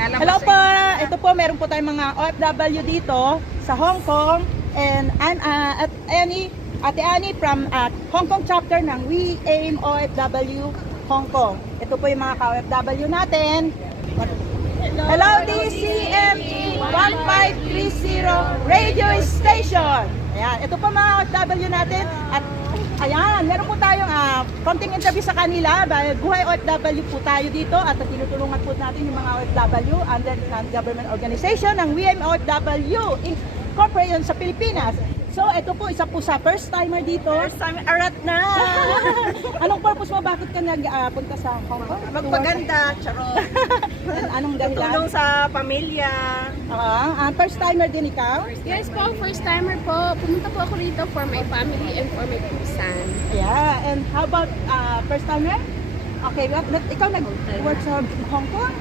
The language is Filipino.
Hello po! Ito po, meron po tayong mga OFW dito sa Hong Kong. And I'm at Ate Annie from Hong Kong chapter ng We Aim OFW Hong Kong. Ito po yung mga ka-OFW natin. Hello DCME 1530 Radio Station. Ayan, ito po mga OFW natin. At ayan, meron po tayong konting interview sa kanila. Buhay OFW po tayo dito at tinutulungan po natin yung mga OFW under non-government organization ng WM OFW Incorporated sa Pilipinas. So, ito po, isa po sa first timer dito. First time, arat na! Anong purpose mo? Bakit ka nagpunta sa Hong Kong? Magpaganda, charot. Anong dahilan? Tulong sa pamilya. First timer din ikaw? Yes po, first timer po. Pumunta po ako rito for my family and for my pusan. Yeah, and how about first timer? Okay, ikaw nag-work sa Hong Kong?